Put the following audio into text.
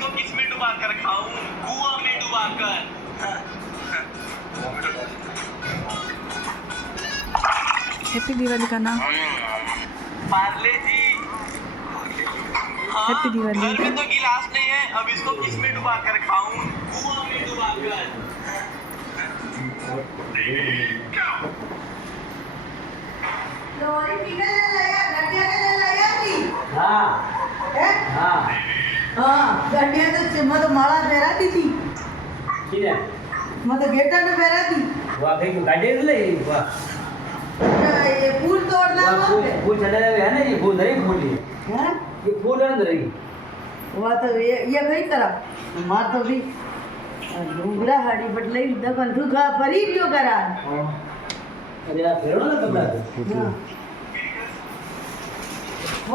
इसको किस में डुबा कर खाऊं? कुआं में डुबा कर। हैप्पी दिवाली का नाम। पार्ले जी। हाँ, हैप्पी दिवाली। घर में तो गिलास नहीं है, अब इसको किस में डुबा कर खाऊं? कुआं में डुबा कर। लोरी पीने ले लाया, गड्ढिया के ले लाया थी। हाँ हैं? हाँ हाँ, गड्ढिया तो मैं तो माला पहरा दी थी। किने मैं तो गेटा ने पहरा दी। वाह भाई तू गाड़ी ले वाह ये फूल तोड़ना वाह, वहाँ फूल पे। फूल चढ़ा है ना ये फूल नहीं फूल हैं? ये फूल अंदर ही वो तो ये कहीं करा। मार तो भी घुंगरा हाड़ी बटले दबन दुखा परी रियो करा। अरे यार फेरो ना कपड़ा हाँ।